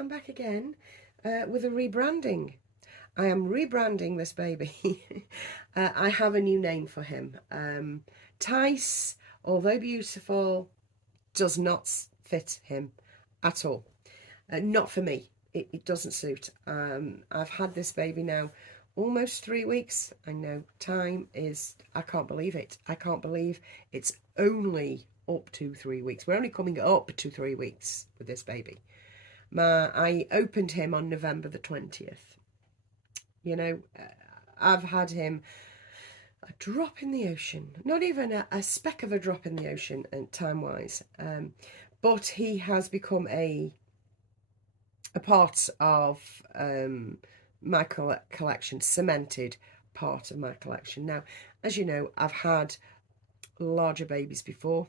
I'm back again with a rebranding. I am rebranding this baby. I have a new name for him. Tice, although beautiful, does not fit him at all. Not for me. It doesn't suit. I've had this baby now almost 3 weeks. I know time is, I can't believe it. I can't believe it's only up to 3 weeks. We're only coming up to 3 weeks with this baby. I opened him on November the 20th. You know, I've had him a drop in the ocean, not even a speck of a drop in the ocean time-wise, but he has become a part of my collection, cemented part of my collection. Now, as you know, I've had larger babies before,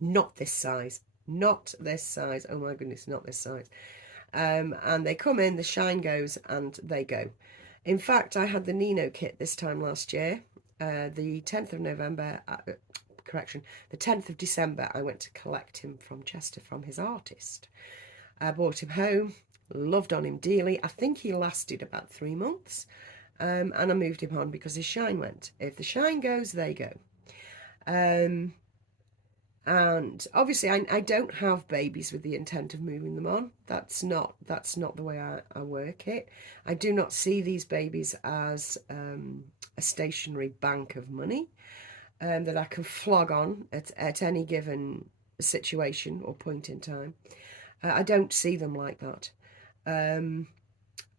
not this size, not this size, oh my goodness, not this size. And they come in, the shine goes, and they go. In fact, I had the Nino kit this time last year, the 10th of November, the 10th of December, I went to collect him from Chester from his artist. I brought him home, loved on him dearly. I think he lasted about 3 months, and I moved him on because his shine went. If the shine goes, they go. And obviously I don't have babies with the intent of moving them on. That's not the way I work it. I do not see these babies as a stationary bank of money that I can flog on at any given situation or point in time. I don't see them like that.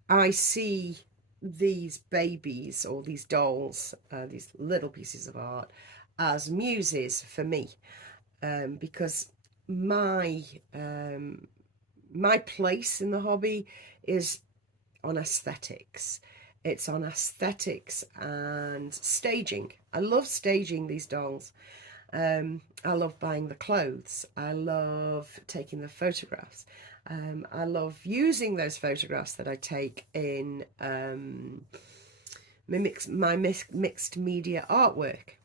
I see these babies or these dolls, these little pieces of art, as muses for me. Because my place in the hobby is on aesthetics. It's on aesthetics and staging. I love staging these dolls. I love buying the clothes. I love taking the photographs. I love using those photographs that I take in my mixed media artwork.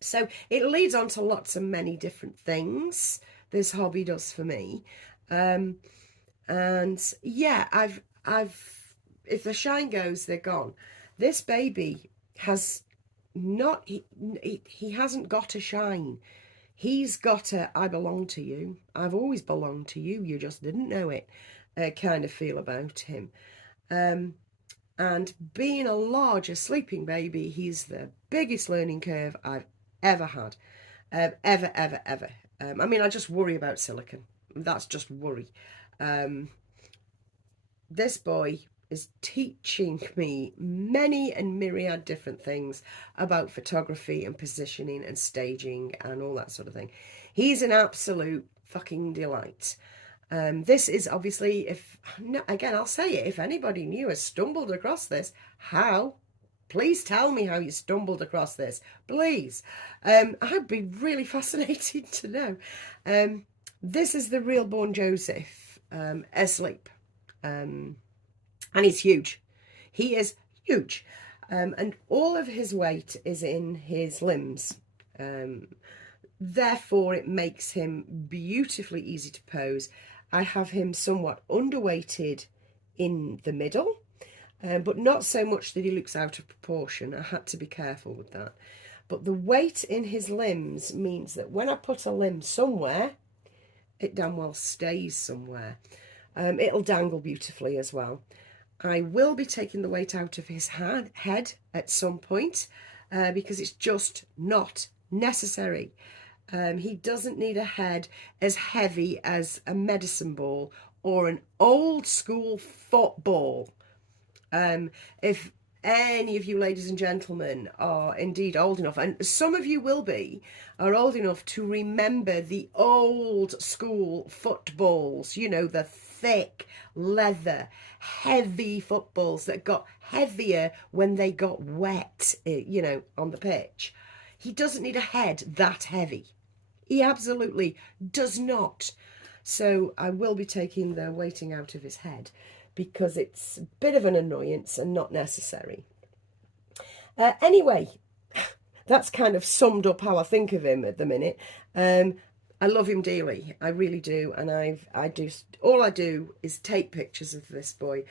So it leads on to lots of many different things, this hobby does for me. And yeah, I've if the shine goes, they're gone. This baby has not, he hasn't got a shine. He's got a I belong to you. I've always belonged to you. You just didn't know it kind of feel about him. And being a larger sleeping baby, he's the biggest learning curve I've ever had, ever. I mean, I just worry about silicone. That's just worry. This boy is teaching me many and myriad different things about photography and positioning and staging and all that sort of thing. He's an absolute fucking delight. This is obviously, again, I'll say it, if anybody new has stumbled across this, how? Please tell me how you stumbled across this, please. I'd be really fascinated to know. This is the Realborn Joseph, asleep, and he's huge. He is huge, and all of his weight is in his limbs. Therefore, it makes him beautifully easy to pose. I have him somewhat underweighted in the middle, but not so much that he looks out of proportion. I had to be careful with that. But the weight in his limbs means that when I put a limb somewhere, it damn well stays somewhere. It'll dangle beautifully as well. I will be taking the weight out of his head at some point because it's just not necessary. He doesn't need a head as heavy as a medicine ball or an old school football. If any of you ladies and gentlemen are indeed old enough, and some of you will be, are old enough to remember the old school footballs, you know, the thick leather, heavy footballs that got heavier when they got wet, you know, on the pitch. He doesn't need a head that heavy. He absolutely does not. So I will be taking the weighting out of his head because it's a bit of an annoyance and not necessary. Anyway, that's kind of summed up how I think of him at the minute. I love him dearly. I really do. And all I do is take pictures of this boy,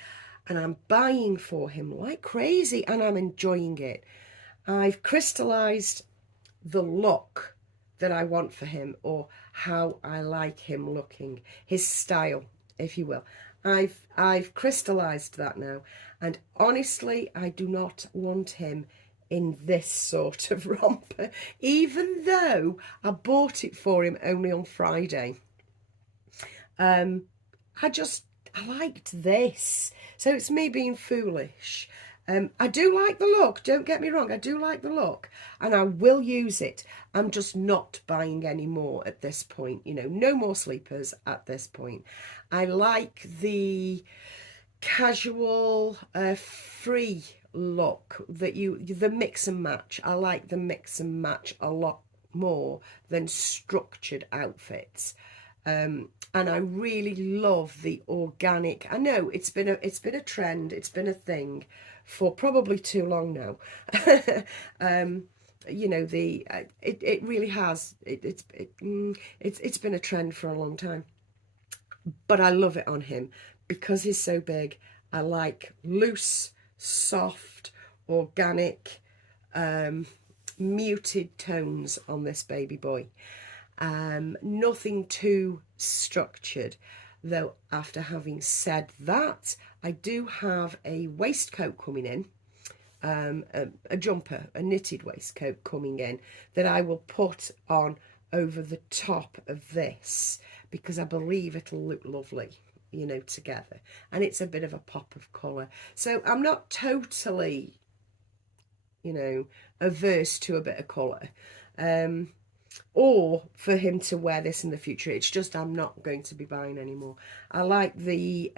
and I'm buying for him like crazy, and I'm enjoying it. I've crystallized the look that I want for him, or how I like him looking, his style, if you will. I've crystallized that now, and honestly, I do not want him in this sort of romper, even though I bought it for him only on Friday. I liked this, so it's me being foolish. I do like the look, don't get me wrong, I do like the look, and I will use it. I'm just not buying any more at this point, you know, no more sleepers at this point. I like the casual, free look the mix and match. I like the mix and match a lot more than structured outfits. And I really love the organic. I know it's been a trend, it's been a thing for probably too long now. You know, it really has. It's been a trend for a long time. But I love it on him because he's so big. I like loose, soft, organic, muted tones on this baby boy. Nothing too structured, though. After having said that, I do have a waistcoat coming in, a jumper, a knitted waistcoat coming in, that I will put on over the top of this, because I believe it'll look lovely, you know, together, and it's a bit of a pop of colour. So I'm not totally, you know, averse to a bit of colour, or for him to wear this in the future. It's just I'm not going to be buying anymore. I like the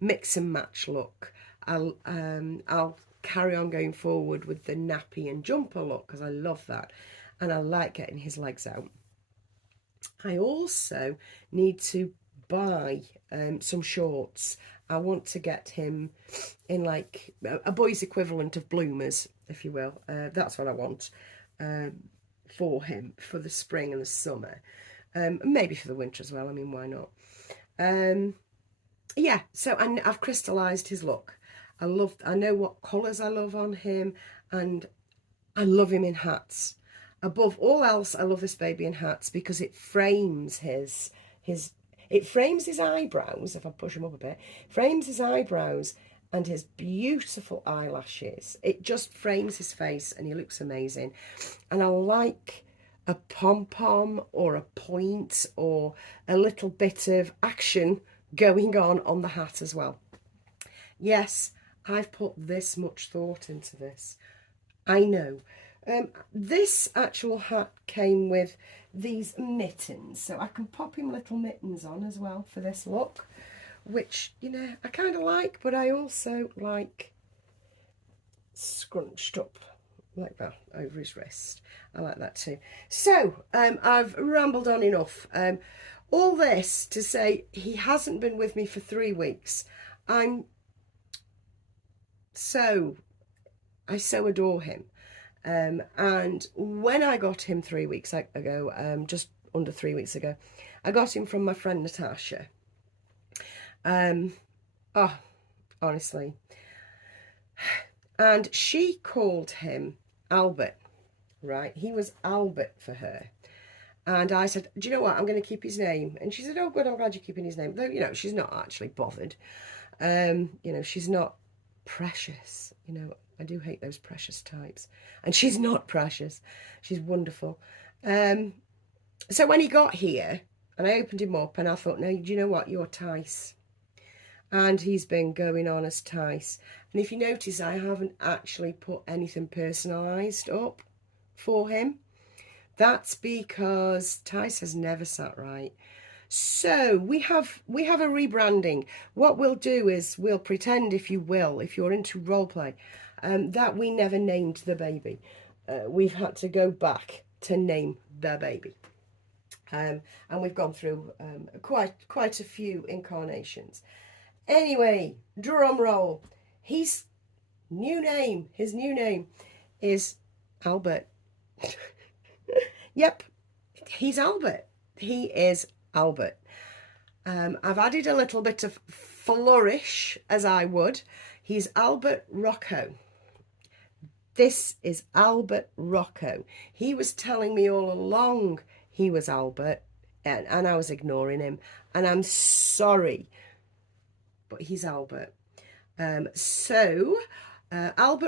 mix and match look. I'll carry on going forward with the nappy and jumper look, because I love that, and I like getting his legs out. I also need to buy some shorts. I want to get him in like a boy's equivalent of bloomers, if you will. That's what I want for him for the spring and the summer, maybe for the winter as well. I mean, why not? Yeah, so I've crystallized his look. I know what colours I love on him, and I love him in hats. Above all else, I love this baby in hats because it frames his eyebrows. If I push him up a bit, frames his eyebrows and his beautiful eyelashes. It just frames his face, and he looks amazing. And I like a pom-pom or a point or a little bit of action going on the hat as well. Yes, I've put this much thought into this. I know. This actual hat came with these mittens, so I can pop him little mittens on as well for this look, which, you know, I kind of like, but I also like scrunched up like that over his wrist. I like that too. So I've rambled on enough. All this to say, he hasn't been with me for 3 weeks. I so adore him. And when I got him 3 weeks ago, just under 3 weeks ago, I got him from my friend Natasha. Oh, honestly. And she called him Albert, right? He was Albert for her. And I said, do you know what? I'm going to keep his name. And she said, oh, good, I'm glad you're keeping his name. Though, you know, she's not actually bothered. You know, she's not precious. You know, I do hate those precious types. And she's not precious. She's wonderful. So when he got here, and I opened him up, and I thought, no, do you know what? You're Tice. And he's been going on as Tice. And if you notice, I haven't actually put anything personalised up for him. That's because Tice has never sat right. So we have a rebranding. What we'll do is we'll pretend, if you will, if you're into role play, that we never named the baby. We've had to go back to name the baby. And we've gone through quite a few incarnations. Anyway, drum roll. His new name is Albert. Yep, he's Albert. He is Albert. I've added a little bit of flourish, as I would. He's Albert Rocco. This is Albert Rocco. He was telling me all along he was Albert, and I was ignoring him. And I'm sorry, but he's Albert. Albert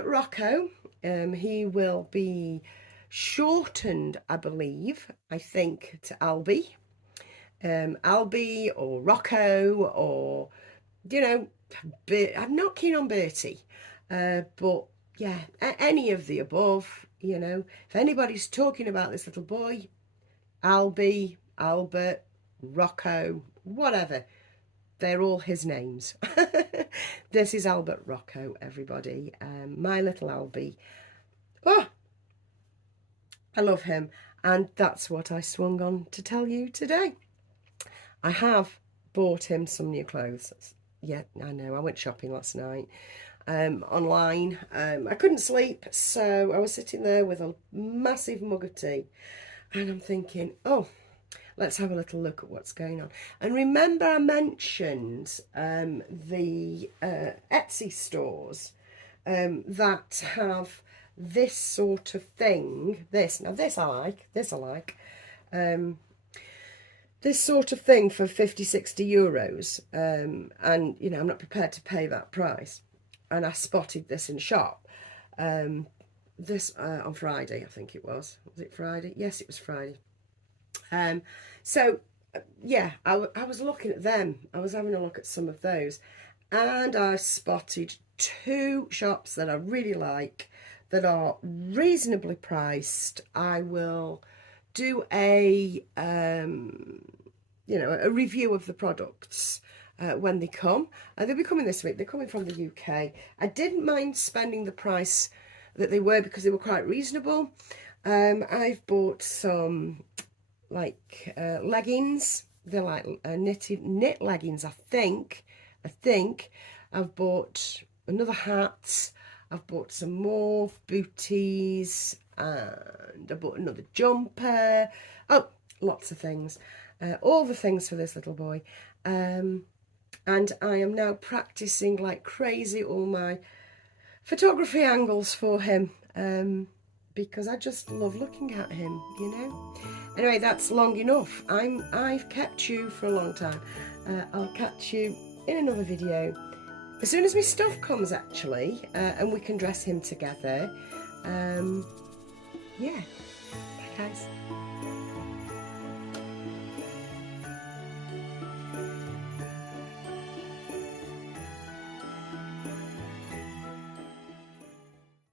Rocco, he will be shortened, I believe, I think, to Albie. Albie or Rocco, or, you know, I'm not keen on Bertie, but yeah, any of the above, you know. If anybody's talking about this little boy, Albie, Albert, Rocco, whatever, they're all his names. This is Albert Rocco, everybody. My little Albie. Oh, I love him. And that's what I swung on to tell you today. I have bought him some new clothes. Yeah, I know. I went shopping last night online. I couldn't sleep, so I was sitting there with a massive mug of tea. And I'm thinking, oh, let's have a little look at what's going on. And remember I mentioned the Etsy stores that have this sort of thing. This I like. This sort of thing for 50-60 euros. And, you know, I'm not prepared to pay that price. And I spotted this in shop. This on Friday, I think it was. Was it Friday? Yes, it was Friday. Yeah, I was looking at them. I was having a look at some of those, and I spotted two shops that I really like that are reasonably priced. I will do a you know, a review of the products when they come. They'll be coming this week. They're coming from the UK. I didn't mind spending the price that they were because they were quite reasonable. I've bought some like leggings. They're like knit leggings, I think. I've bought another hat. I've bought some more booties, and I bought another jumper. Oh, lots of things. All the things for this little boy. And I am now practicing like crazy all my photography angles for him. Because I just love looking at him, you know. Anyway, that's long enough. I've kept you for a long time. I'll catch you in another video as soon as my stuff comes, actually, and we can dress him together. Yeah, bye guys.